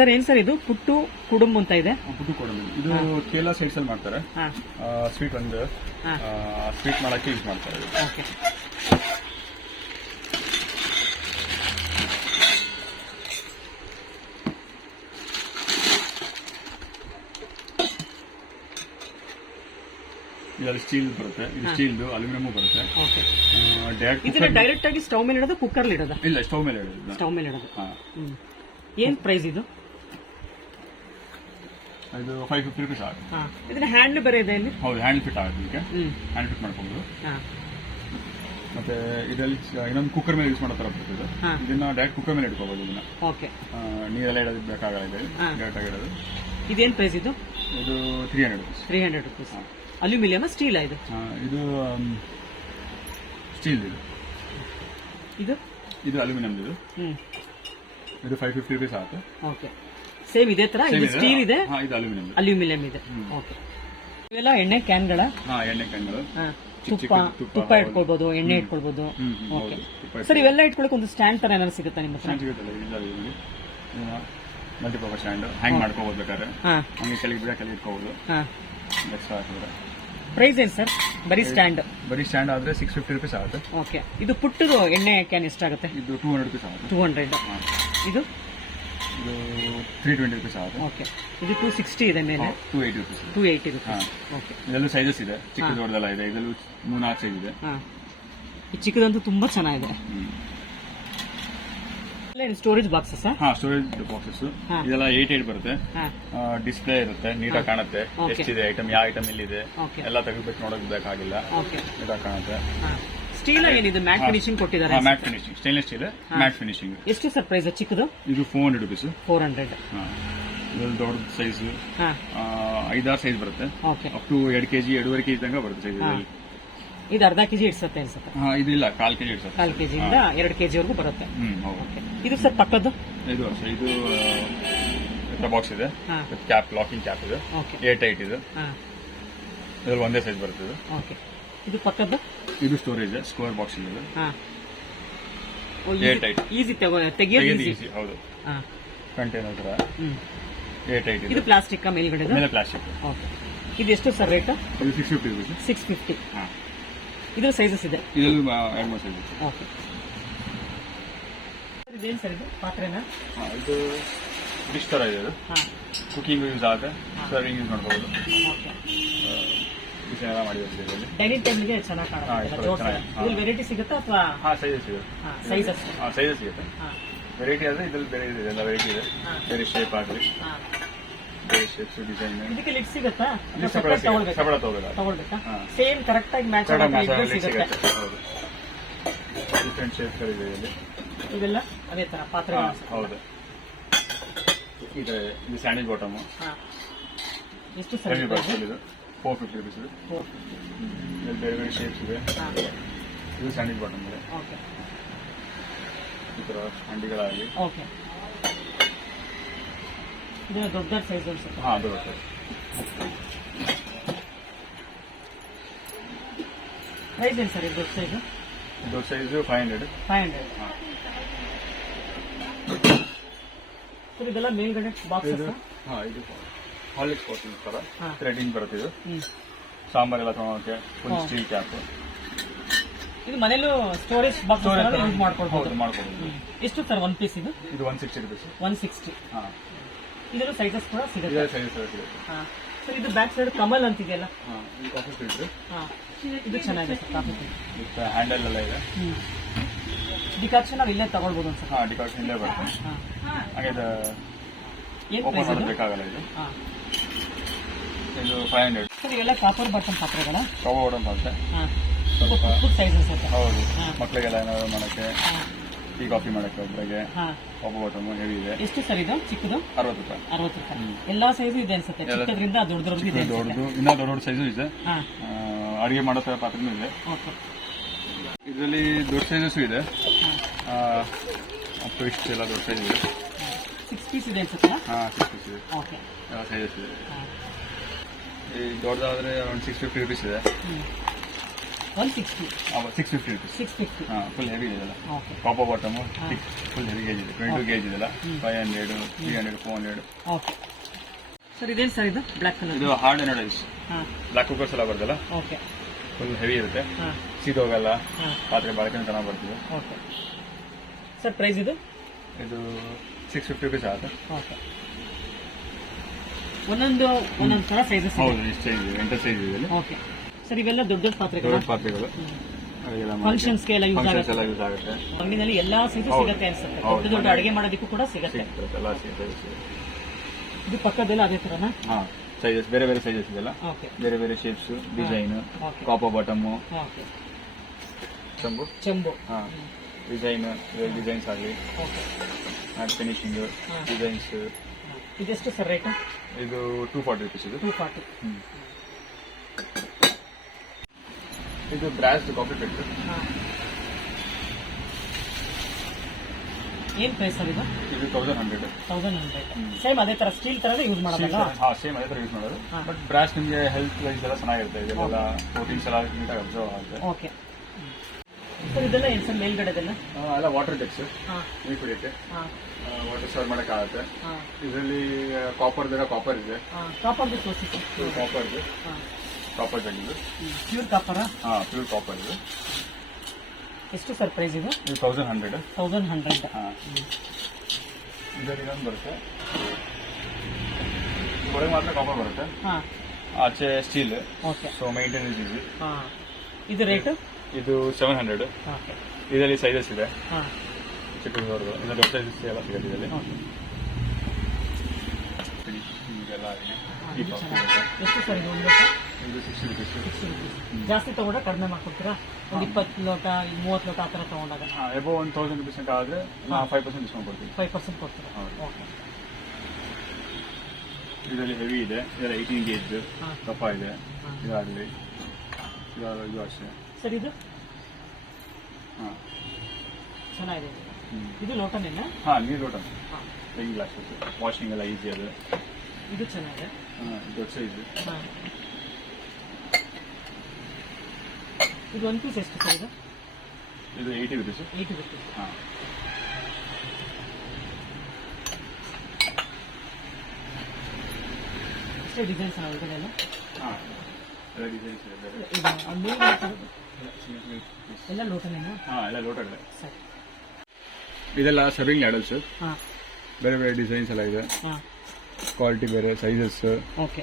Sir ಏನ್ sir ಇದು? ಪುಟ್ಟು ಕುಡುಂಬ ಅಂತ ಇದೆ? ಪುಟ್ಟು ಕುಡುಂಬ. ಇದು ಕೇರಳ ಸೈಡ್ಸ್ ಅಲ್ಲಿ ಮಾಡ್ತಾರೆ. ಹಾ. ಸ್ವೀಟ್ ಒಂದು. ಹಾ. ಸ್ವೀಟ್ ಮಾಡಕ್ಕೆ ಯೂಸ್ ಮಾಡ್ತಾರೆ. ಇದು. ಓಕೆ ಇದರಲ್ಲಿ ಸ್ಟೀಲ್ ಬರುತ್ತೆ. ಇದು ಸ್ಟೀಲ್ದು ಅಲ್ಯೂಮಿನಿಯಂ ಬರುತ್ತೆ. ಓಕೆ. ಡೈರೆಕ್ಟ್ ಇದನ್ನ ಡೈರೆಕ್ಟ್ ಆಗಿ ಸ್ಟವ್ ಮೇಲೆ ಇಡೋದು ಕುಕ್ಕರ್ ಇಡೋದು? ಇಲ್ಲ ಸ್ಟವ್ ಮೇಲೆ ಇಡೋದು. ಸ್ಟವ್ ಮೇಲೆ ಇಡೋದು. ಹಾ. ಹ್ಮ್. ಏನ್ ಪ್ರೈಸ್ ಇದು? ಇದು ಫೈವ್ ಫಿಫ್ಟಿ ರುಪೀಸ್ ಆಗುತ್ತೆ. ಹಾ. ಇದನ್ನ ಹ್ಯಾಂಡ್ ಬೇರೆ ಇದೆ ಇಲ್ಲಿ? ಹೌದು ಹ್ಯಾಂಡ್ ಫಿಟ್ ಆಗುತ್ತೆ ಇದಕ್ಕೆ ಹ್ಮ್. ಹ್ಯಾಂಡ್ ಫಿಟ್ ಮಾಡ್ಕೊಂಡು. ಹಾ. ಮತ್ತೆ ಇದರಲ್ಲಿ ಇನ್ನೊಂದು ಕುಕ್ಕರ್ ಮೇಲೆ ಯೂಸ್ ಮಾಡೋ ತರ ಬರ್ತದೆ ಹಾ. ಇದನ್ನ ಡೈರೆಕ್ಟ್ ಕುಕ್ಕರ್ ಮೇಲೆ ಇಟ್ಕೋಬಹುದು ಇದನ್ನ. ಓಕೆ. ಆ, ನೀರೆಲ್ಲ ಇಡೋದಕ್ಕೆ ಬೇಕಾಗಲ್ಲ ಇದೆ ಹಾ. ಡೈರೆಕ್ಟ್ ಆಗಿ ಇಡೋದು. ಇದೇನ್ ಪ್ರೈಸ್ ಇದು? ಇದು three hundred rupees three hundred rupees aluminium steel ಇದು? ಇದು ಸ್ಟೀಲ್ ಇದು. ಇದು? ಇದು ಅಲ್ಯೂಮಿನಿಯಂ ಇದು. ಹ್ಮ್. ಇದು ಫೈವ್ ಫಿಫ್ಟಿ ರುಪೀಸ್ ಆಗುತ್ತೆ. ಓಕೆ. ಸೇಮ್ ಇದೆ ತರ ಇದು ಸ್ಟೀಲ್ ಇದೆ. ಹಾ ಇದು ಅಲ್ಯೂಮಿನಿಯಂ ಅಲ್ಯೂಮಿನಿಯಂ ಇದೆ. ಓಕೆ. ಇವೆಲ್ಲ ಎಣ್ಣೆ ಕ್ಯಾನ್ಗಳ? ಹಾ ಎಣ್ಣೆ ಕ್ಯಾನ್ ಚಿಕ್ಕ ತುಪ್ಪ ತುಪ್ಪ, ತುಪ್ಪ ಇಟ್ಕೊಳ್ಬೋದು ಎಣ್ಣೆ ಇಟ್ಕೊಳ್ಬಹುದು ಹ್ಮ್ ಹ್ಮ್, ಓಕೆ. ಹೌದು. ತುಪ್ಪ ಸರ್ ಇವೆಲ್ಲ ಇಟ್ಕೊಳಕ್ ಒಂದು ಸ್ಟ್ಯಾಂಡ್ ತರ ಏನಾದ್ರು ಸಿಗುತ್ತಾ ನಿಮ್ಮ ಹತ್ರ? ಸ್ಟ್ಯಾಂಡ್ ಸಿಗುತ್ತಲ್ಲ ಇಲ್ಲ ಮಲ್ಟಿಪರ್ಪಸ್ ಸ್ಟ್ಯಾಂಡ್ ಹ್ಯಾಂಗ್ ಮಾಡ್ಕೋಬಹುದು ಬೇಕಾದ್ರೆ? ಹಾ. ಹಂಗೆ ಕೆಳಗೆ ಬಿಡ ಕೆಳಗೆ ಇಟ್ಕೋಬಹುದು ಹಾ. ಎಕ್ಸ್ಟ್ರಾ ಹಾಕಿದ್ರೆ. ಪ್ರೈಸ್ ಏನ್ ಸರ್? ಬರೀ ಸ್ಟ್ಯಾಂಡ್? ಬರೀ ಸ್ಟ್ಯಾಂಡ್ ಆದ್ರೆ ಸಿಕ್ಸ್ ಫಿಫ್ಟಿ ರುಪೀಸ್ ಆಗುತ್ತೆ. ಓಕೆ. ಇದು ಪುಟ್ಟದು ಎಣ್ಣೆ ಕ್ಯಾನ್ ಎಷ್ಟಾಗುತ್ತೆ? ಇದು ಟೂ ಹಂಡ್ರೆಡ್ ರುಪೀಸ್ ಆಗುತ್ತೆ. ಟೂ ಹಂಡ್ರೆಡ್ ಇದು? ಇದು ತ್ರೀ ಟ್ವೆಂಟಿ ರುಪೀಸ್ ಆಗುತ್ತೆ. ಓಕೆ ಇದು ಟೂ ಸಿಕ್ಸ್ಟಿ ಇದೆ ಮೇಲೆ? Two eighty rupees two eighty rupees okay ಇದರಲ್ಲೂ ಸೈಜಸ್ ಇದೆ ಚಿಕ್ಕ ದೊಡ್ಡದೆಲ್ಲ ಇದೆ ಇದರಲ್ಲೂ ಮೂರು ನಾಲ್ಕು ಸೈಜ್ ಇದೆ. ಹಾ. ಈ ಚಿಕ್ಕದಂತೂ ತುಂಬಾ ಚೆನ್ನಾಗಿದೆ. ಸ್ಟೋರೇಜ್ ಬಾಕ್ಸಸ್ ಹಾ ಸ್ಟೋರೇಜ್ ಬಾಕ್ಸಸ್ ಇದೆಲ್ಲ ಏಟ್ ಏಟ್ ಬರುತ್ತೆ. ಡಿಸ್ಪ್ಲೇ ಇರುತ್ತೆ ನೀಟಾಗಿ ಕಾಣುತ್ತೆ. ಎಷ್ಟಿದೆ ಐಟಮ್ ಯಾವ ಐಟಮ್ ಇಲ್ಲಿದೆ. ಎಲ್ಲ ತೆಗೆದ್ಬಿಟ್ಟು ನೋಡೋಕೆ ಬೇಕಾಗಿಲ್ಲ. ನೀಟಾಗಿ ಕಾಣುತ್ತೆ. ಸ್ಟೀಲ್ ಏನಿದೆ? ಮ್ಯಾಟ್ ಫಿನಿಶಿಂಗ್ ಕೊಟ್ಟಿದ್ದಾರೆ. Matt finishing. Stainless steel matt finishing. ಎಷ್ಟು ಸರ್ ಪ್ರೈಸ್ ಚಿಕ್ಕದು? ಇದು four hundred rupees four hundred ಇದ್ರಲ್ಲಿ ದೊಡ್ಡ ಸೈಜ್ ಐದಾರು ಸೈಜ್ ಬರುತ್ತೆ. ಅಪ್ ಟು ಎರಡು ಕೆಜಿ ಎರಡೂವರೆ ಕೆಜಿ ತನಕ ಬರುತ್ತೆ ಸೈಜ್. ಇದು ಅರ್ಧ ಕೆಜಿ ಇಡ್ಸತ್ತೆ ಅನ್ಸುತ್ತೆ. ಹಾ ಇದು ಇಲ್ಲ ಕಾಲ್ ಕೆಜಿ ಇಡ್ಸತ್ತೆ. ಕಾಲ್ ಕೆಜಿಯಿಂದ ಎರಡು ಕೆಜಿವರೆಗೂ ಬರುತ್ತೆ. ಹ್ಮ್ ಹೌದು. ಓಕೆ. ಇದು ಸರ್ ಪಕ್ಕದ್ದು? ಇದು ಇದು ಬಾಕ್ಸ್ ಇದೆ. ಕ್ಯಾಪ್ ಲಾಕಿಂಗ್ ಕ್ಯಾಪ್ ಇದೆ. ಏರ್ ಟೈಟ್ ಇದೆ. ಇದ್ರಲ್ಲಿ ಒಂದೇ ಸೈಜ್ ಬರುತ್ತೆ ಇದು. ಓಕೆ. ಇದು ಪಕ್ಕದ್ದು? ಇದು ಸ್ಟೋರೇಜ್ ಸ್ಕ್ವೇರ್ ಬಾಕ್ಸ್ ಇದೆ. ಹಾ. ಏರ್ ಟೈಟ್ ಈಸಿ ತೆಗಿಯೋದು ತೆಗೆಯೋದು ಈಸಿ ಹೌದು. ಹಾ. ಕಂಟೈನರ್ ತರ ಹ್ಮ್. ಏರ್ ಟೈಟ್ ಇದು ಪ್ಲಾಸ್ಟಿಕ್ ಮೇಲ್ಗಡೆ ಮೇಲೆ ಪ್ಲಾಸ್ಟಿಕ್ ಓಕೆ. ಇದು ಎಷ್ಟು ಸರ್ ರೇಟ್ ಇದು six fifty rupees six fifty ಹಾಂ. ಇದು ಸೈಜಸ್ ಇದೆ? ಇದು ಎರಡು ಮೂರು ಸೈಜಸ್ ಓಕೆ. ಇದೇನು ಸರ್ ಇದು? ಪಾತ್ರೆನಾ? ಹಾ ಇದು ಡಿಶ್ ತರ ಇದೆ ಅದು. ಹಾಂ. ಕುಕಿಂಗ್ ಯೂಸ್ ಆಗುತ್ತೆ ಸರ್ವಿಂಗ್ ಯೂಸ್ ಮಾಡ್ಬೋದು. ಓಕೆ. ಡೈನಿಂಗ್ ಟೇಬಲ್ಗೆ ಚೆನ್ನಾಗಿ ಕಾಣುತ್ತೆ. ಇದ್ರಲ್ಲಿ ವೆರೈಟಿ ಸಿಗುತ್ತಾ ಅಥವಾ ಹಾ ಸೈಜಸ್ ಸಿಗುತ್ತೆ. ಸೈಜಸ್ ಹಾ ಸೈಜಸ್ ಸಿಗುತ್ತೆ. ವೆರೈಟಿ ಆದರೆ ಇದ್ರಲ್ಲಿ ಬೇರೆ ಇದೆ ಎಲ್ಲ ವೆರೈಟಿ ಇದೆ. ಬೇರೆ ಶೇಪ್ ಆಗಲಿ. ಬೇರೆ ಶೇಪ್ಸ್ ಡಿಸೈನ್ ಇದಕ್ಕೆ ಲಿಡ್ ಸಿಗುತ್ತಾ? ಇಲ್ಲಿ ಸಪರೇಟ್ ತಗೊಳ್ಬೇಕಾ? ಸೇಮ್ ಕರೆಕ್ಟಾಗಿ ಮ್ಯಾಚ್ ಆಗೋ ಸಿಗುತ್ತೆ. ಹೌದು. ಡಿಫ್ರೆಂಟ್ ಶೇಪ್ಸ್ ಇದೆ ಇಲ್ಲಿ. ಇವೆಲ್ಲ? ಅದೇ ಪಾತ್ರೆ ಹೌದು. ಇದೆ ಇದು ಸ್ಯಾಂಡಲ್ ಬಾಟಮ್. ಎಷ್ಟು ಸರ್ ಹೆವಿ ಇದು. ಫೋರ್ ಫಿಫ್ಟಿ ರುಪೀಸ್ ಇದೆ ಇಲ್ಲಿ ಬೇರೆ ಬೇರೆ ಶೇಪ್ಸ್ ಇದೆ ಇದು ಸ್ಯಾಂಡಲ್ ಬಾಟಮ್ ಇದೆ ಓಕೆ ಈ ಥರ ಹಂಡಿಗಳಾಗಲಿ ಓಕೆ ಇದು ದೊಡ್ಡ ಸೈಜ್ ಅನ್ಸುತ್ತೆ ಹಾಂ ದೊಡ್ಡ ಸೈಜ್ ಪ್ರೈಸ್ ಏನು ಸರ್ ಇದು ದೊಡ್ಡ ಸೈಜು ದೊಡ್ಡ size five hundred five hundred ಹಾಂ ಸರ್ ಇದೆಲ್ಲ ಮೇಲ್ಗಡೆ ಬಾಕ್ಸ್ ಹಾಂ ಇದು ಹಾಲಿಕ್ಸ್ ಥರ ಹಾ. ಥ್ರೆಡಿಂಗ್ ಬರುತ್ತೆ ಇದು. ಹ್ಞೂ ಸಾಂಬಾರೆಲ್ಲ ತೊಗೊಳಕ್ಕೆ ಫುಲ್. ಸ್ಟೀಲ್ ಕ್ಯಾಪ್ ಇದು ಮನೇಲೂ ಸ್ಟೋರೇಜ್ ಬಾಕ್ಸ್ ಯೂಸ್ ಮಾಡ್ಕೊಳ್ಬಹುದು ಮಾಡ್ಕೊಳ್ಬಹುದು ಎಷ್ಟು ಸರ್ ಒನ್ ಪೀಸ್ ಇದು? ಇದು one sixty rupees one sixty ಹಾಂ. ಇದರ ಸೈಜಸ್ ಕೂಡ ಸಿಗುತ್ತೆ. ಸೈಜಸ್ ಸಿಗುತ್ತೆ. ಹಾಂ. ಸರ್ ಇದು ಬ್ಯಾಕ್ ಸೈಡ್ ಕಮಲ್ ಅಂತಿದೆಯಲ್ಲ? ಹಾಂ ಇದು ಕಾಫಿ ಫಿಲ್ಟ್ರ್ ಹಾಂ. ಇದು ಚೆನ್ನಾಗಿದೆ ಸರ್ ಕಾಫಿ ವಿತ್ ಹ್ಯಾಂಡಲ್ ಎಲ್ಲ ಇದೆ. ಹ್ಮ್. ಡಿಕಾಕ್ಷನ್ ನಾವು ಇಲ್ಲೇ ತಗೊಳ್ಬೋದು ಅನ್ಸುತ್ತೆ ಹಾಂ ಡಿಕಾಕ್ಷನ್ ಇಲ್ಲೇ ಬರುತ್ತೆ. ಹಾಂ. ಹಾಗೆ ಇದು ಏನು ಬೇಕಾಗಲ್ಲ ಇದು. ಹಾಂ. ಇದು ಫೈವ್ ಹಂಡ್ರೆಡ್ ಸರ್ ಇವೆಲ್ಲ ಕಾಪರ್ ಬಟನ್ ಪಾತ್ರೆಗಳ? ಕವ ಓಡನ್ ಪಾತ್ರೆ. ಹಾಂ. ಸ್ವಲ್ಪ ಸೈಜಸ್ ಇದೆ ಹೌದು. ಹಾಂ. ಮಕ್ಕಳಿಗೆಲ್ಲ ಏನಾದ್ರು ಮಾಡೋಕ್ಕೆ ಟೀ ಕಾಫಿ ಮಾಡೋಕ್ಕೆ ಒಬ್ಬರಿಗೆ ಹಾಂ. ಒಬ್ಬ ಬಾಟಮ್ ಹೆವಿ ಇದೆ. ಎಷ್ಟು ಸರ್ ಇದು? ಚಿಕ್ಕದು? ಅರವತ್ತು ರೂಪಾಯಿ. ಅರವತ್ತು ರೂಪಾಯಿ. ಎಲ್ಲಾ ಸೈಜು ಇದೆ ಅನ್ಸುತ್ತೆ. ಎಲ್ಲ- ಚಿಕ್ಕದ್ರಿಂದ ದೊಡ್ಡ ದೊಡ್ಡದು ಇದೆ ಅನ್ಸುತ್ತೆ. ದೊಡ್ಡದು ಇನ್ನೂ ದೊಡ್ಡ ದೊಡ್ಡ ಸೈಜು ಇದೆ. ಹಾಂ. ಅಡುಗೆ ಮಾಡೋ ಥರ ಪಾತ್ರೆನೂ ಇದೆ. ಓಕೆ. ಇದರಲ್ಲಿ ದೊಡ್ಡ ಸೈಜಸ್ಸು ಇದೆ. ಆ, ಅಪ್ ಟು ಇಷ್ಟೆಲ್ಲ ದೊಡ್ಡ ಸೈಜ್ ಇದೆ ಸಿಕ್ಸ್ ಪೀಸ್ ಇದೆ ಅನ್ಸುತ್ತೆ ಹಾಂ ಸಿಕ್ಸ್ ಇದೆ. ಓಕೆ. ಎಲ್ಲ ಸೈಜಸ್ ಇದೆ. ಹಾಂ. ಈ ದೊಡ್ಡದಾದರೆ ಒಂದು ಸಿಕ್ಸ್ ಫಿಫ್ಟಿ ರುಪೀಸ್ ಇದೆ. One sixty six fifty rupees six fifty ಹಾಂ ಫುಲ್ ಹೆವಿ ಇದೆಲ್ಲ. Copper bottom. Full heavy gauge ಇದೆ. ಟ್ವೆಂಟಿ ಗೇಜ್ ಇದೆಲ್ಲ. Five hundred three hundred four hundred okay sir ಇದೇನು ಸರ್ ಇದು? ಬ್ಲ್ಯಾಕ್ ಕಲರ್ ಇದು ಹಾರ್ಡ್ ನೂಡಲ್ಸ್ ಹಾಂ. Black cookers ಎಲ್ಲ ಬರ್ತಲ್ಲ ಓಕೆ ಫುಲ್ ಹೆವಿ ಇರುತ್ತೆ. ಸೀದೋಗಲ್ಲ ಪಾತ್ರೆ ಬಳಕೆ ಚೆನ್ನಾಗಿ ಬರ್ತದೆ. ಓಕೆ ಸರ್ ಪ್ರೈಸ್ ಇದು? ಇದು ಸಿಕ್ಸ್ ಫಿಫ್ಟಿ ರುಪೀಸ್ ಆಗುತ್ತೆ. ಓಕೆ ಒಂದೊಂದು ಒಂದೊಂದು ತರ ಸೈಜಸ್ ಹೌದು ಇಷ್ಟು ಸೈಜ್ ಇದೆ ಎಂಟು ಸೈಜ್ ಇದೆ ಇಲ್ಲಿ. ಓಕೆ ಸರ್ ಇವೆಲ್ಲ ದೊಡ್ಡ ದೊಡ್ಡ ಪಾತ್ರೆಗಳು? ದೊಡ್ಡ ಪಾತ್ರೆಗಳು. ಅದೆಲ್ಲ ಮಾಡಿ- ಫಂಕ್ಷನ್ಸ್ಗೆ ಎಲ್ಲ ಯೂಸ್ Functions ಆಗುತ್ತೆ. ಎಲ್ಲ ಯೂಸ್ ಆಗುತ್ತೆ. ಅಂಗಡಿನಲ್ಲಿ ಎಲ್ಲಾ ಸೈಜು ಹೌದು. ಸಿಗುತ್ತೆ ಅನ್ಸುತ್ತೆ. ಹೌದು. ದೊಡ್ಡ ದೊಡ್ಡ ಅಡಿಗೆ ಮಾಡೋದಕ್ಕೂ ಕೂಡ ಸಿಗುತ್ತೆ. ಸಿಗ್ತದೆ ಎಲ್ಲ ಸಿಗ್ತದೆ ಸಿಗ್ತದೆ. ಇದು ಪಕ್ಕದಲ್ಲ ಅದೇ ತರನ? ಹಾಂ ಸೈಜಸ್ ಬೇರೆ ಬೇರೆ ಸೈಜಸ್ ಇದೆಲ್ಲ. ಓಕೆ ಬೇರೆ ಬೇರೆ ಶೇಪ್ಸ್ ಡಿಸೈನ್ ಬಾಟಮ್ ಓಕೆ ಚಂಬು? ಚೆಂಬು. ಹಾ ಡಿಸೈನ್ ಡಿಸೈನ್ಸ್ ಆಗಲಿ. Okay finishing. ಡಿಸೈನ್ಸ್ ಇದೆಷ್ಟು ಸರ್ ರೇಟ್ ಇದು ಟೂ ಫಾರ್ಟಿ ರುಪೀಸ್ ಇದು? Two forty. ಇದು ಬ್ರಾಸ್ ಕಾಫಿ ಫಿಲ್ಟರ್ ಏನ್ ಪ್ರೈಸ್ ಸರ್ ಇದು? ಇದು thousand hundred thousand hundred same ಅದೇ ತರ ಸ್ಟೀಲ್ ತರನೇ ಯೂಸ್ ಮಾಡೋದಲ್ಲ? ಹಾ ಸೇಮ್ ಅದೇ ತರ ಯೂಸ್ ಮಾಡೋದು. ಬಟ್ ಬ್ರಾಸ್ ನಿಮಗೆ ಹೆಲ್ತ್ ವೈಸ್ ಎಲ್ಲ ಚೆನ್ನಾಗಿರುತ್ತೆ. ಇದೆಲ್ಲ ಪ್ರೋಟೀನ್ಸ್ ಎಲ್ಲ ನೀಟಾಗಿ ಅಬ್ಸರ್ವ್ ಆಗುತ್ತೆ. ಓಕೆ ಸರ್ ಇದೆಲ್ಲ ಏನು ಸರ್ ಮೇಲ್ಗಡೆದೆಲ್ಲ? ಅಲ್ಲ ವಾಟರ್ ಟೆಕ್ಸ್ ಹಾಂ. ನೀರು ಕುಡಿಯುತ್ತೆ. ಹಾಂ. ವಾಟರ್ ಸರ್ವ್ ಮಾಡೋಕ್ಕಾಗುತ್ತೆ. ಹಾಂ. ಇದರಲ್ಲಿ ಕಾಪರ್ ಇದೆ ಕಾಪರ್ ಇದೆ. ಹಾಂ ಕಾಪರ್ದು ತೋರಿಸಿ ಸರ್ ಕಾಪರ್ ಇದೆ. ಹಾಂ. ಕಾಪರ್ ಜಗ್ಗಿದು ಪ್ಯೂರ್ ಕಾಪರಾ ಹಾಂ ಪ್ಯೂರ್ ಕಾಪರ್ ಇದೆ. ಎಷ್ಟು ಸರ್ ಪ್ರೈಸ್ ಇದು? ಇದು ತೌಸಂಡ್ ಹಂಡ್ರೆಡ್ ತೌಸಂಡ್ ಹಂಡ್ರೆಡ್ ಹಾಂ. ಇದರಲ್ಲಿ ಇನ್ನೊಂದು ಬರುತ್ತೆ? ಒಳಗೆ ಮಾತ್ರ ಕಾಪರ್ ಬರುತ್ತೆ. ಹಾಂ. ಆಚೆ steel okay so maintenance easy ಹಾಂ. ಇದು ರೇಟು ಇದು ಸೆವೆನ್ ಹಂಡ್ರೆಡ್ ಇದರಲ್ಲಿ ಸೈಜಸ್ ಇದೆ. ಹಾಂ. ಚಿಕ್ಕದವ್ರದ್ದು ಇದು ದೊಡ್ಡ ಸೈಜಸ್ ಎಲ್ಲ ಸಿಗುತ್ತೆ ಇದರಲ್ಲಿ. ಆಗಿದೆ. ಎಷ್ಟು ಸರ್ ಇದು ಇದು ಸಿಕ್ಸ್ಟಿ ರುಪೀಸ್ ಜಾಸ್ತಿ ತಗೊಂಡ್ರೆ ಕಡಿಮೆ ಮಾಡ್ಕೊಡ್ತೀರಾ? ಒಂದು ಇಪ್ಪತ್ತು ಲೋಟ ಮೂವತ್ತು ಲೋಟ ಆ ಥರ ತಗೊಂಡಾಗ? ಎಬೋ ಒನ್ ತೌಸಂಡ್ ರುಪೀಸ್ ಅಂತ ಆದರೆ ನಾವು ಫೈವ್ ಪರ್ಸೆಂಟ್ ಡಿಸ್ಕೌಂಟ್ ಕೊಡ್ತೀವಿ ಫೈವ್ ಪರ್ಸೆಂಟ್ ಕೊಡ್ತೀರಾ. ಓಕೆ. ಇದರಲ್ಲಿ ಹೆವಿ ಇದೆ. ಇದರಲ್ಲಿ ಏಯ್ಟೀನ್ ಗೇಜ್ ದಪ್ಪ ಇದೆ. ಇದಾಗಲಿ. ಇದು ಇದು ಅಷ್ಟೇ. ಸರ್ ಇದು? ಹಾಂ. ಚೆನ್ನಾಗಿದೆ. ಇದು. ಲೋಟನೇನಾ? ಹಾಂ ನೀರು ಲೋಟ ಗ್ಲಾಸ್ ವಾಷಿಂಗ್ ಎಲ್ಲ ಈಸಿ ಅದು. ಇದು ಚೆನ್ನಾಗಿದೆ. ಹಾಂ ದೊಡ್ಡ ಸೈಜ್ ಹಾಂ. ಇದು ಒಂದು ಪೀಸ್ ಎಷ್ಟು ಸರ್ ಇದು? ಇದು ಏಯ್ಟಿ ರುಪೀಸ್ ಏಯ್ಟಿ ರುಪೀಸ್ ಹಾಂ. ಡಿಸೈನ್ಸ್ ನಾವು ಇದನ್ನೆಲ್ಲ ಹಾಂ. ಎಲ್ಲ ಲೋಟನೇನಾ ಹಾಂ ಎಲ್ಲ ಲೋಟಗಳೇ ಸರಿ ಇದೆಲ್ಲ ಸರ್ವಿಂಗ್ ಲ್ಯಾಡಲ್ಸ್ ಹಾಂ. ಬೇರೆ ಬೇರೆ ಡಿಸೈನ್ಸ್ ಎಲ್ಲ ಇದೆ. ಹಾಂ. ಕ್ವಾಲಿಟಿ ಬೇರೆ ಸೈಜಸ್ ಓಕೆ.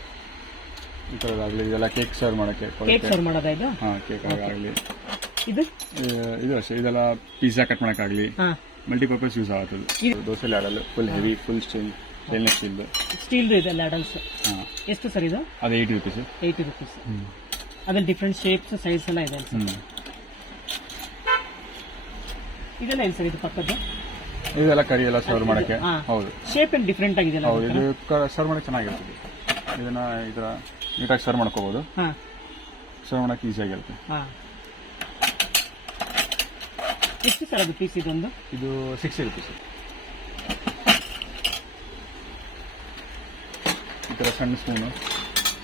ಈ ಥರದ್ದಾಗಲಿ ಇದೆಲ್ಲ ಕೇಕ್ ಸರ್ವ್ ಮಾಡೋಕ್ಕೆ ಕೇಕ್ ಸರ್ವ್ ಮಾಡೋದಾ ಇದು? ಹಾಂ ಕೇಕ್ ಆಗಲಿ. ಇದು? ಇದು ಅಷ್ಟೇ. ಇದೆಲ್ಲ ಪಿಜ್ಜಾ ಕಟ್ ಮಾಡೋಕ್ಕಾಗಲಿ. ಮಲ್ಟಿಪರ್ಪಸ್ ಯೂಸ್ ಆಗುತ್ತದೆ. Dosa ladle full heavy full steel stainless ಸ್ಟೀಲ್ದು ಸ್ಟೀಲ್ದು ಇದೆ ಲ್ಯಾಡಲ್ಸ್ ಹಾಂ. ಎಷ್ಟು ಸರ್ ಇದು? ಅದು ಏಯ್ಟಿ ರುಪೀಸ್ ಏಯ್ಟಿ ರುಪೀಸ್ ಅದ್ರಲ್ಲಿ ಡಿಫ್ರೆಂಟ್ ಶೇಪ್ಸ್ ಸೈಜ್ ಎಲ್ಲ ಇದೆ. ಹ್ಞೂ ಇದೆಲ್ಲ ಏನು ಸರ್ ಇದು ಪಕ್ಕದ್ದು? ಇದೆಲ್ಲ ಕರಿ ಎಲ್ಲ ಸರ್ವ್ ಮಾಡೋಕ್ಕೆ. ಹೌದು. ಶೇಪ್ ಏನು ಡಿಫ್ರೆಂಟ್ ಆಗಿದೆ ಹೌದು ಇದು ಸರ್ವ್ ಮಾಡೋಕ್ಕೆ ಚೆನ್ನಾಗಿರ್ತದೆ ಇದನ್ನ ಇದರ ಥರ ನೀಟಾಗಿ ಸರ್ವ್ ಮಾಡ್ಕೋಬೋದು. ಹಾಂ. ಸರ್ವ್ ಮಾಡೋಕ್ಕೆ ಈಸಿಯಾಗಿರುತ್ತೆ ಹಾಂ. ಎಷ್ಟು ಸರ್ ಅದು ಪೀಸ್ ಇದೊಂದು? ಇದು ಸಿಕ್ಸ್ಟಿ ರುಪೀಸ್ ಈ ಥರ ಸಣ್ಣ ಸ್ಪೂನು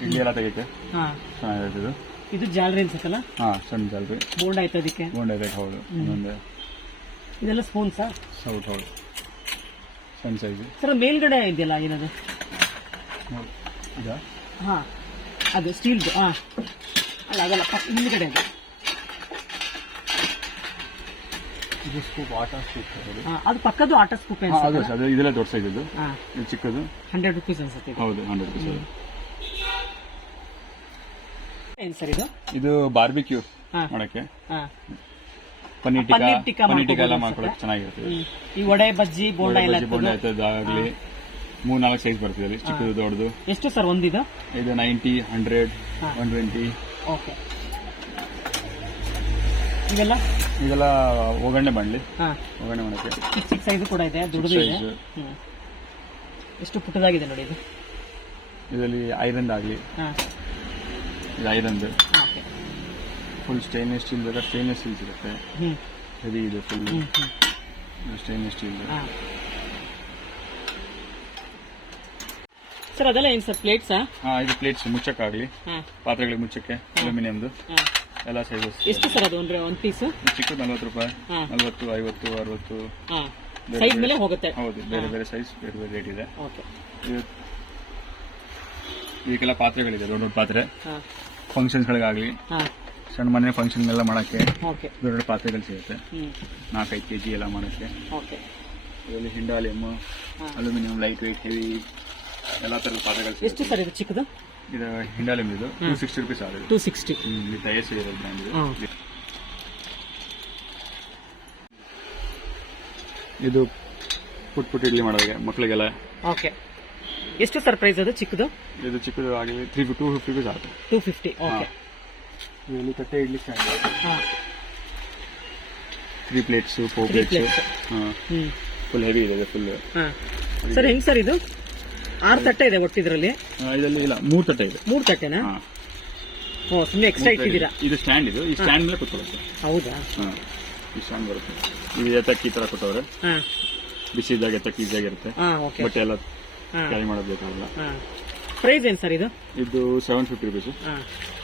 ಇಡ್ಲಿ ಎಲ್ಲ ತೆಗಿತೆ ಹಾಂ. ಚೆನ್ನಾಗಿರುತ್ತೆ ಇದು ಇದು ಜಾಲರಿ ಅನ್ಸುತ್ತಲ್ಲ? ಹಾಂ ಸಣ್ಣ ಜಾಲ್ರಿ. ಬೋಂಡ್ ಆಯ್ತು ಅದಕ್ಕೆ? ಬೋಂಡ ಇದೆ ಹೌದು. ಇನ್ನೊಂದು ಇದೆಲ್ಲ ಸ್ಪೂನ್ಸಾ ಸೌಟ್ ಹೌದು ಸಣ್ಣ ಸೈಜು ಸರ್ ಮೇಲ್ಗಡೆ ಇದೆಯಲ್ಲ ಏನದು? ಇದಾ? ಹಾ ಅದು ಸ್ಟೀಲ್ದು ಹಾ. ಅಲ್ಲ ಅದಲ್ಲ ಪಕ್ಕ ಹಿಂದ್ಗಡೆ ಅದು. ಇದು ಸ್ಕೂಪ್ ಆಟ ಸ್ಕೂಪ್ ಅದು ಅದು ಪಕ್ಕದ್ದು ಆಟ ಸ್ಕೂಪ್ ಹಾಂ ಅದು ಅದು ಇದೆಲ್ಲ ದೊಡ್ಡ ಸೈಜ್ ಇದು ಹಾಂ. ಇದು ಚಿಕ್ಕದು. ಹಂಡ್ರೆಡ್ ರುಪೀಸ್ ಅನ್ಸುತ್ತೆ ಇದು. ಹೌದು ಹಂಡ್ರೆಡ್ ರುಪೀಸ್ ಏನು ಸರ್ ಇದು? ಇದು ಬಾರ್ಬಿಕ್ಯೂ ಹಾಂ. ಮಾಡೋಕ್ಕೆ. ಹಾಂ. ಪನ್ನೀರ್ ಪನ್ನೀರ್ ಟಿಕ್ಕಾ ಪನ್ನೀರ್ ಟಿಕ್ಕಾ ಎಲ್ಲ ಮಾಡ್ಕೊಬೋದು ಮಾಡ್ಕೊಳಕ್ಕೆ ಚೆನ್ನಾಗಿರುತ್ತೆ. ಈ ವಡೆ ಬಜ್ಜಿ ಬೋಂಡ ಎಲ್ಲ ಬಜ್ಜಿ ಬೋಂಡ ಇರ್ತದೆ. ಆಯ್ತದ ಆಗಲಿ. ಮೂರ್ ನಾಲ್ಕು ಸೈಜ್ ಬರ್ತದೆ ಚಿಕ್ಕದು ದೊಡ್ಡದು. ಎಷ್ಟು ಸರ್ ಒಂದಿದು? ಇದು ನೈಂಟಿ ಹಂಡ್ರೆಡ್ ಹಾ. ಒನ್ ಟ್ವೆಂಟಿ ಓಕೆ ಇವೆಲ್ಲ ಇದೆಲ್ಲ ಒಗ್ಗರಣೆ ಮಾಡಲಿ ಹಾಂ. ಒಗ್ಗರಣೆ ಮಾಡೋಕ್ಕೆ. ಚಿಕ್ಕ ಚಿಕ್ಕ ಸೈಜು ಕೂಡ ಇದೆ ದೊಡ್ಡದು ಇದೆ. size. ಹ್ಮ್. ಎಷ್ಟು ಪುಟ್ಟದಾಗಿದೆ ನೋಡಿ ಇದು? ಇದರಲ್ಲಿ ಐರನ್ ಆಗಲಿ. ಹಾಂ. ಇದು ಐರನ್ದು ಓಕೆ. ಫುಲ್ ಸ್ಟೇನ್ಲೆಸ್ ಸ್ಟೀಲ್ ಬೇಕಾದ್ರೆ ಸ್ಟೇನ್ಲೆಸ್ ಸ್ಟೀಲ್ ಸಿಗುತ್ತೆ. ಹ್ಞೂ ಹೆವಿ ಇದೆ ಫುಲ್ ಹ್ಞೂ ಹ್ಞೂ ಸ್ಟೇನ್ಲೆಸ್ ಸ್ಟೀಲ್ ಹಾಂ. ಸರ್ ಅದೆಲ್ಲ ಏನು ಸರ್ ಪ್ಲೇಟ್ಸಾ ಹಾಂ ಇದು ಪ್ಲೇಟ್ಸ್ ಮುಚ್ಚಕ್ಕಾಗಲಿ. ಹಾಂ. ಪಾತ್ರೆಗಳಿಗೆ ಮುಚ್ಚಕ್ಕೆ ಅಲ್ಯೂಮಿನಿಯಮ್ದು. ಹಾಂ. ಎಲ್ಲ ಸೈಜಸ್ ಎಷ್ಟು ಸರ್ ಅದು ಅಂದ್ರೆ ಒಂದು ಪೀಸ್ ಚಿಕ್ಕದು ನಲ್ವತ್ತು ರೂಪಾಯಿ ಹಾ. ನಲ್ವತ್ತು ಐವತ್ತು ಅರವತ್ತು. ಹಾ. ಸೈಜ್ ಮೇಲೆ ಹೋಗುತ್ತೆ. ಹೌದು ಬೇರೆ ಬೇರೆ ಸೈಜ್ ಬೇರೆ ಬೇರೆ ರೇಟ್ ಇದೆ. ಓಕೆ ಪಾತ್ರೆಗಳಿದೆ ದೊಡ್ಡ ದೊಡ್ಡ ಪಾತ್ರೆ. ಹಾ. ಫಂಕ್ಷನ್ಸ್ಗಳಿಗಾಗಲಿ ಹಾ. ಸಣ್ಣ ಮನೆ ಫಂಕ್ಷನ್ ಎಲ್ಲ ಮಾಡೋಕ್ಕೆ ಓಕೆ ದೊಡ್ಡ ದೊಡ್ಡ ಪಾತ್ರೆಗಳು ಸಿಗುತ್ತೆ. ಹ್ಮ್. ನಾಲ್ಕೈದು ಕೆ ಜಿ ಎಲ್ಲ ಮಾಡೋಕ್ಕೆ. ಓಕೆ ಇದರಲ್ಲಿ ಹಿಂಡಾಲಿಯಮ್ ಹಾ. ಅಲ್ಯೂಮಿನಿಯಂ ಲೈಟ್ ವೆಯ್ಟ್ ಹೆವಿ ಎಲ್ಲ ಥರದ ಪಾತ್ರೆಗಳು ಸಿಗುತ್ತೆ ಎಷ್ಟು ಸರ್ ಇದು ಚಿಕ್ಕದು? ಇದು ಹಿಂಡಾಲಿಯಂ ಇದು. ಟೂ ಸಿಕ್ಸ್ಟಿ ರುಪೀಸ್ ಆಗಿದೆ two sixty with I S ಇದೆ ಬ್ರ್ಯಾಂಡ್ ಇದು. ಇದು. ಪುಟ್ ಪುಟ್ ಇಡ್ಲಿ ಮಾಡೋರಿಗೆ ಮಕ್ಕಳಿಗೆಲ್ಲ ಓಕೆ ಎಷ್ಟು ಸರ್ ಪ್ರೈಸ್ ಅದು ಚಿಕ್ಕದು? ಇದು ಚಿಕ್ಕದು ಆಗಿದೆ ತ್ರೀ ಟೂ ಫಿಫ್ಟಿ ರುಪೀಸ್ ಆಗುತ್ತೆ. ಟೂ ಫಿಫ್ಟಿ ಓಕೆ ಇಲ್ಲಿ ತಟ್ಟೆ ಇಡ್ಲಿ ಹಾ. ತ್ರೀ ಪ್ಲೇಟ್ಸು ಫೋರ್ ಪ್ಲೇಟ್ಸು ಹಾಂ. ಫುಲ್ ಹೆವಿ ಇದೆ ಫುಲ್ ಸರ್ ಹೆಂಗ್ ಸರ್ ಇದು? ಆರು ತಟ್ಟೆ ಇದೆ ಒಟ್ಟಿದ್ರಲ್ಲಿ ಇದರಲ್ಲಿ? ಇಲ್ಲ ಮೂರು ತಟ್ಟೆ ಇದೆ. ಮೂರು ತಟ್ಟೆನಾ? ಹಾಂ. ಓ ಸುಮ್ಮನೆ ಎಕ್ಸ್ಟ್ರಾ ಇಟ್ಟಿದ್ದೀರಾ? ಇದು. ಸ್ಟ್ಯಾಂಡ್ ಇದು. ಈ ಸ್ಟ್ಯಾಂಡ್ ಮೇಲೆ ಕೂತ್ಕೊಳ್ಳುತ್ತೆ. ಹೌದಾ? ಹಾಂ. ಈ ಸ್ಟ್ಯಾಂಡ್ ಬರುತ್ತೆ. ಇದು ಎತ್ತಕ್ಕೆ ಈ ಥರ ಕೊಟ್ಟವ್ರೆ. ಹಾ. ಬಿಸಿ ಇದ್ದಾಗ ಎತ್ತಕ್ಕೆ ಈಸಿಯಾಗಿರುತ್ತೆ ಹಾ ಓಕೆ. ಬಟ್ಟೆ ಎಲ್ಲ ಹಾ. ಕ್ಯಾರಿ ಮಾಡೋದು ಬೇಕಾಗಲ್ಲ. ಹಾ. ಪ್ರೈಸ್ ಏನ್ ಸರ್ ಇದು? ಇದು ಸೆವೆನ್ ಫಿಫ್ಟಿ ರುಪೀಸ್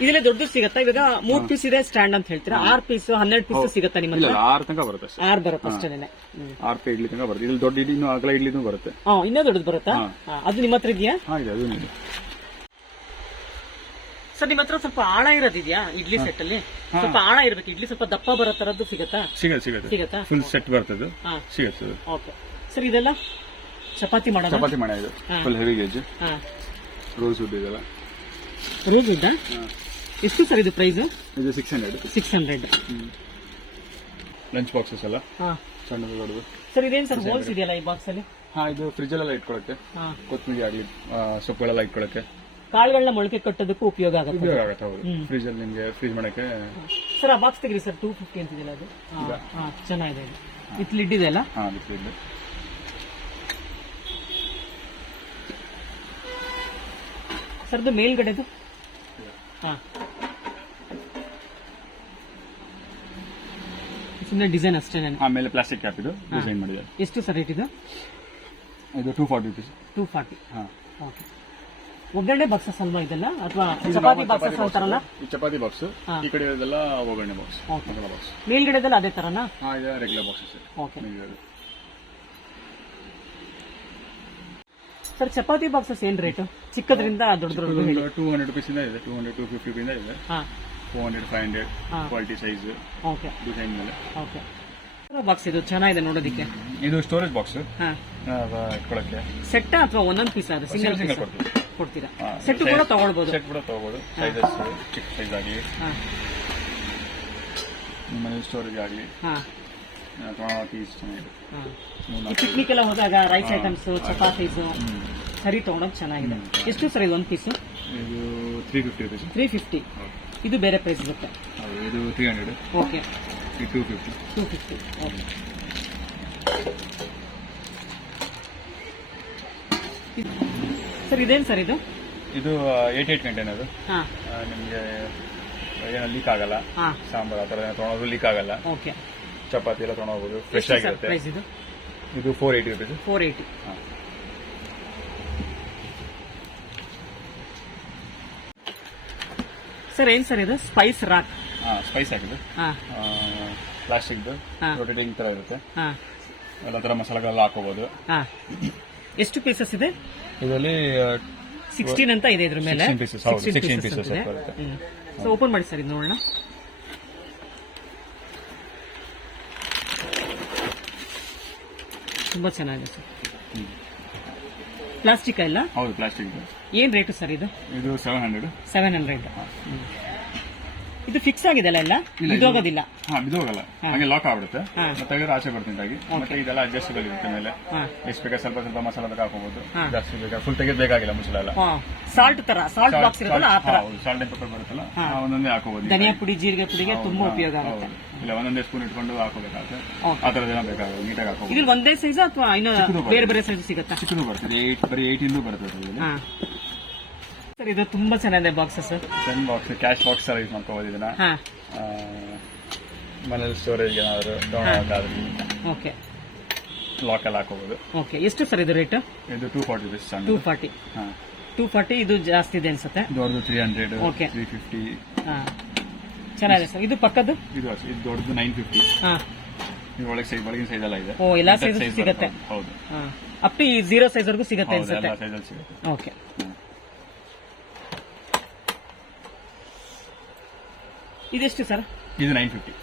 ಇದೆಲ್ಲ ದೊಡ್ಡದು ಸಿಗತ್ತಾ? ಇವಾಗ ಮೂರ್ ಪೀಸ್ ಇದೆ ಸ್ಟ್ಯಾಂಡ್ ಅಂತ ಹೇಳ್ತೀರಾ? ಆರ್ ಪೀಸ್ ಹನ್ನೆರಡು ಪೀಸ್ ಸಿಗತ್ತಾ ನಿಮ್ಮ ಹತ್ರ ಆರು ತನಕ ಬರುತ್ತೆ ಅಷ್ಟೇ ಆರ್ ಬರುತ್ತೆ ಅಷ್ಟೇನೆ. ಆರ್ ಆರು ಪೇ ಇಡ್ಲಿ ತನಕ ಬರುತ್ತೆ. ಇಲ್ಲಿ ದೊಡ್ಡ ಇಡ್ಲಿ ಇನ್ನೂ ಅಗಲ ಇಡ್ಲಿನೂ ಬರುತ್ತೆ. ಹಾ ಇನ್ನೂ ದೊಡ್ಡದು ಬರುತ್ತಾ? ಹಾ. ಅದು ನಿಮ್ಮ ಹತ್ರ ಇದೆಯಾ? ಹಾಂ ಇದೆ ಅದು ಇದೆ ಸರ್ ನಿಮ್ಮ ಹತ್ರ ಸ್ವಲ್ಪ ಆಳ ಇರೋದಿದ್ಯಾ ಇಡ್ಲಿ ಸೆಟ್ ಅಲ್ಲಿ? ಸ್ವಲ್ಪ ಆಳ ಇರ್ಬೇಕು. ಇಡ್ಲಿ ಸ್ವಲ್ಪ ದಪ್ಪ ಬರೋ ತರದ್ದು ಸಿಗತ್ತಾ? ಸಿಗತ್ತೆ ಸಿಗುತ್ತೆ. ಸಿಗತ್ತಾ? ಫುಲ್ ಸೆಟ್ ಬರ್ತದೆ ಹಾ. ಸಿಗುತ್ತೆ ಅದು. ಓಕೆ. ಸರ್ ಇದೆಲ್ಲ? ಚಪಾತಿ ಮಾಡೋದು? ಚಪಾತಿ ಮಾಡೋದು ಫುಲ್ ಹೆವಿ ಗೇಜ್ ಹಾ. ರೋಸ್ ವುಡ್ ಇದೆಲ್ಲ ರೋಸ್ ಇದ್ದ ಎಷ್ಟು ಸರ್ ಇದು ಪ್ರೈಸ್ ಇದು six hundred six hundred lunch boxes ಎಲ್ಲ ಹಾ. ಸಣ್ಣದು ದೊಡ್ಡದು. ಸರ್ ಇದೇನು ಸರ್ ಹೋಲ್ಸ್ ಇದೆಯಲ್ಲ ಈ ಬಾಕ್ಸ್ ಅಲ್ಲಿ? ಹಾಂ ಇದು ಫ್ರಿಜ್ಜಲ್ಲೆಲ್ಲ ಅಲ್ಲೆಲ್ಲ ಹಾ. ಕೊತ್ತಂಬರಿ ಆಗಲಿ ಸೊಪ್ಪುಗಳೆಲ್ಲ ಇಟ್ಕೊಳಕ್ಕೆ. ಕಾಳುಗಳನ್ನ ಮೊಳಕೆ ಕಟ್ಟೋದಕ್ಕೂ ಉಪಯೋಗ ಆಗುತ್ತೆ. ಉಪಯೋಗ ಆಗುತ್ತೆ ಹೌದು. ಫ್ರಿಜ್ ಅಲ್ಲಿ ನಿಮಗೆ ಫ್ರೀಜ್ ಮಾಡಕ್ಕೆ ಸರ್ ಆ ಬಾಕ್ಸ್ ತೆಗ್ರಿ ಸರ್ ಟೂ ಫಿಫ್ಟಿ ಅಂತಿದೆಯಲ್ಲ ಅದು? ಹಾ, ಹಾ ಚೆನ್ನಾಗಿದೆ. ಇದು ವಿತ್ ಲಿಡ್ ಇದೆಯಲ್ಲ ಹಾಂ ಅದು ಫ್ರಿಜ್ ಸರ್ ಇದು ಮೇಲ್ಗಡೆದು? ಹಾಂ. ಸುಮ್ಮನೆ ಡಿಸೈನ್ ಅಷ್ಟೇ ಆಮೇಲೆ ಪ್ಲಾಸ್ಟಿಕ್ ಕ್ಯಾಪ್ ಇದು ಡಿಸೈನ್ ಮಾಡಿದ್ದಾರೆ. ಎಷ್ಟು ಸರ್ ರೇಟ್ ಇದು? ಇದು two forty rupees two forty ಹಾಂ. ಓಕೆ ಒಗ್ಗರಣೆ ಬಾಕ್ಸಸ್ ಅಲ್ವಾ ಇದೆಲ್ಲ? ಅಥವಾ ಚಪಾತಿ ಬಾಕ್ಸಸ್ ಅಂತಾರಲ್ಲ ಚಪಾತಿ ಬಾಕ್ಸ್. ಈ ಕಡೆ ಇರೋದೆಲ್ಲ ಒಗ್ಗರಣೆ ಬಾಕ್ಸ್ ಮೇಲ್ಗಡೆದೆಲ್ಲ ಅದೇ ತರನಾ? Regular boxes okay sir chapati boxes ಏನ್ ರೇಟ್ ಚಿಕ್ಕದ್ರಿಂದ ದೊಡ್ಡ ಹೇಳಿ. ಟೂ ಹಂಡ್ರೆಡ್ ರುಪೀಸ್ ಇಂದ ಇದೆ ಟೂ ಹಂಡ್ರೆಡ್ ಟೂ ಫಿಫ್ಟಿ ಇಂದ ಇದೆ. ಹಾ. ಫೋರ್ ಹಂಡ್ರೆಡ್ ಫೈವ್ ಹಂಡ್ರೆಡ್ ಹಾ. ಕ್ವಾಲಿಟಿ ಸೈಜ್ ಓಕೆ ಡಿಸೈನ್ ಮೇಲೆ. ಓಕೆ ಬಾಕ್ಸ್ ಇದು ಚೆನ್ನಾಗಿದೆ ನೋಡೋದಿಕ್ಕೆ. ಇದು ಸ್ಟೋರೇಜ್ ಬಾಕ್ಸ್ ಹಾ. ಇಟ್ಕೊಳ್ಳೋಕ್ಕೆ ಸೆಟ್ ಅಥವಾ ಒಂದೊಂದು ಪೀಸ್ ಅದು ಸಿಂಗಲ್ ಸಿಂಗಲ್ ಪೀಸ್ ಕೊಡ್ತೀವಿ. ಕೊಡ್ತೀರಾ. ಸೆಟ್ ಕೂಡ ತಗೊಳ್ಬೋದು. ಸೆಟ್ ಕೂಡ ತಗೋಬಹುದು ಸೈಜಸ್ ಚಿಕ್ಕ ಸೈಜ್ ಆಗಲಿ. ಹಾ. ಸ್ಟೋರೇಜ್ ಆಗಲಿ. ಹಾ. ಪೀಸ್ ಚೆನ್ನಾಗಿದೆ. ಹಾ ಮೂರ್ನಾಲ್ಕು ಪಿಕ್ನಿಕ್ ಎಲ್ಲ ಹೋದಾಗ ರೈಸ್ ಐಟಮ್ಸ್ ಚಪಾತೀಸು ಸರಿ ತಗೊಂಡೋಗಿ ಚೆನ್ನಾಗಿದೆ. ಎಷ್ಟು ಸರ್ ಇದು ಒಂದು ಪೀಸು ಇದು three fifty rupees three fifty ಇದು ಬೇರೆ ಪ್ರೈಸ್ ಬರುತ್ತೆ. ಹೌದು ಇದು ತ್ರೀ ಹಂಡ್ರೆಡ್ ಓಕೆ ಇದು two fifty two fifty okay sir ಇದೇನು ಸರ್ ಇದು? ಇದು ಏಟ್ ಏಟ್ ಅದು. ಹಾಂ. ನಿಮಗೆ ಏನೋ ಲೀಕ್ ಆಗಲ್ಲ. ಹಾಂ. ಸಾಂಬಾರ್ ಆ ಥರ ತೊಗೊಂಡೋದ್ರು ಲೀಕ್ ಆಗಲ್ಲ. ಓಕೆ ಚಪಾತಿ ಎಲ್ಲ ತೊಗೊಂಡೋಗ್ಬೋದು ಫ್ರೆಶ್ ಆಗಿರುತ್ತೆ. ಪ್ರೈಸ್ ಇದು? ಇದು four eighty rupees four eighty sir ಏನು ಸರ್ ಇದು? ಸ್ಪೈಸ್ ರಾಕ್ ಸ್ಪೈಸ್ ಹಾಕಿದ್ದು. ಪ್ಲಾಸ್ಟಿಕ್ ಪ್ಲಾಸ್ಟಿಕ್ದು. ರೊಟೇಟಿಂಗ್ ತರ ಇರುತ್ತೆ. ಹಾಂ. ಎಲ್ಲ ತರ ಮಸಾಲೆಗಳೆಲ್ಲ ಹಾಕೋಬಹುದು ಹಾಂ. ಎಷ್ಟು ಪೀಸಸ್ ಇದೆ? ಇದರಲ್ಲಿ ಸಿಕ್ಸ್ಟೀನ್ ಅಂತ ಇದೆ ಇದ್ರ ಮೇಲೆ. 16 pieces, ಹೌದು, 16 pieces ಇದೆ. ಬರುತ್ತೆ. ಸೊ ಓಪನ್ ಮಾಡಿ ಸರ್ ಇದು ನೋಡೋಣ. ತುಂಬಾ ಚೆನ್ನಾಗಿದೆ ಸರ್. ಪ್ಲಾಸ್ಟಿಕ್ ಎಲ್ಲ? ಹೌದು ಪ್ಲಾಸ್ಟಿಕ್ ಏನು ರೇಟು ಸರ್ ಇದು? ಇದು ಸೆವೆನ್ ಹಂಡ್ರೆಡ್ ಸೆವೆನ್ ಹಂಡ್ರೆಡ್ ಇದು ಫಿಕ್ಸ್ ಆಗಿದೆ ಅಲ್ಲ ಇಲ್ಲ, ಇದು- ಹೋಗೋದಿಲ್ಲ ಹಾ ಬಿದೋಗಲ್ಲ ಹಾಗೆ ಲಾಕ್ ಆಗ್ಬಿಡುತ್ತೆ. ಮತ್ತೆ ತೆಗೆದ್ರೆ ಆಚೆ ಬರ್ತಿದ್ದಾಗಿ ಮತ್ತೆ ಇದೆಲ್ಲ ಅಡ್ಜಸ್ಟಬಲ್ ಇರುತ್ತೆ ಮೇಲೆ. ಹಾ. ಎಷ್ಟು ಬೇಕಾ ಸ್ವಲ್ಪ ಸ್ವಲ್ಪ ಮಸಾಲ ಬೇಕಾ ಹಾಕೋಬಹುದು ಹಾ. ಜಾಸ್ತಿ ಬೇಕಾ ಫುಲ್ ತೆಗೆದ್ ಬೇಕಾಗಿಲ್ಲ ಮುಚ್ಚಲ ಎಲ್ಲ ಸಾಲ್ಟ್ ತರ ಸಾಲ್ಟ್ ಬಾಕ್ಸ್ ಇರುತ್ತಲ್ಲ ಆ ತರ. ಸಾಲ್ಟ್ ಪೇಪರ್ ಬರುತ್ತಲ್ಲ. ಹಾ. ಆ ಒಂದೊಂದೇ ಹಾಕೋಬಹುದು ಧನಿಯಾ ಪುಡಿ ಜೀರಿಗೆ ಪುಡಿಗೆ ತುಂಬಾ ಉಪಯೋಗ ಆಗುತ್ತೆ. ಇಲ್ಲ ಒಂದೊಂದೇ ಸ್ಪೂನ್ ಇಟ್ಕೊಂಡು ಹಾಕೋಬೇಕಾಗುತ್ತೆ. Okay. ಆ ಥರದ್ದೇನೋ ಬೇಕಾಗುತ್ತೆ ನೀಟಾಗಿ ಹಾಕೋಬಹುದು ಇದ್ರಲ್ಲಿ ಒಂದೇ ಸೈಜ್ ಅಥವಾ ಇನ್ನು ಚಿಕ್ಕದು ಬೇರೆ ಬೇರೆ ಸೈಜ್ ಸಿಗುತ್ತಾ? ಚಿಕ್ಕದು ಬರ್ತದೆ. ಏಟ್ ಬರೀ ಏಟ್ ಇಂದು ಬರ್ತದೆ ಹಾ. ಸರ್ ಇದು ತುಂಬಾ ಚೆನ್ನಾಗಿದೆ ಸರ್. ಸೆನ್ box cash box sir use ಮಾಡ್ಕೋಬಹುದು ಇದನ್ನ ಹಾ. ಮನೇಲಿ ಸ್ಟೋರೇಜ್ ಏನಾದ್ರು ತಗೊಳೋದಾದ್ರೆ ಓಕೆ ಲಾಕ್ ಎಲ್ಲ ಹಾಕೋಬಹುದು ಓಕೆ ಎಷ್ಟು ಸರ್ ಇದು ರೇಟ್ ಇದು ಟೂ ಫಾರ್ಟಿ ರುಪೀಸ್ ಟೂ ಸಣ್ಣ ಫಾರ್ಟಿ ಹಾ. ಟೂ ಫಾರ್ಟಿ ಇದು ಜಾಸ್ತಿ ಇದೆ ಅನ್ಸುತ್ತೆ? ದೊಡ್ಡದು three hundred okay three fifty ಹಾ. ಚೆನ್ನಾಗಿದೆ ಸರ್. ಇದು ಪಕ್ಕದ್ದು? ಇದು ಅಷ್ಟೇ. ಇದು ದೊಡ್ಡದು ನೈನ್ ಫಿಫ್ಟಿ ಹಾ. ಒಳಗೆ ಸೈಜ್ ಒಳಗಿನ ಸೈಜ್ ಎಲ್ಲ ಇದೆ. ಓ, ಎಲ್ಲ ಸೈಜ್ ಸಿಗತ್ತೆ. ಹೌದು. ಅಪ್ ಟು ಜೀರೋ ಸೈಜ್ ವರೆಗೂ ಸಿಗುತ್ತೆ ಹೌದು ಎಲ್ಲ ಅನ್ಸುತ್ತೆ ಸೈಜಲ್ಲಿ ಸಿಗುತ್ತೆ. ಓಕೆ. ಇದೆಷ್ಟು ಸರ್? ಇದು ನೈನ್ ಫಿಫ್ಟಿ.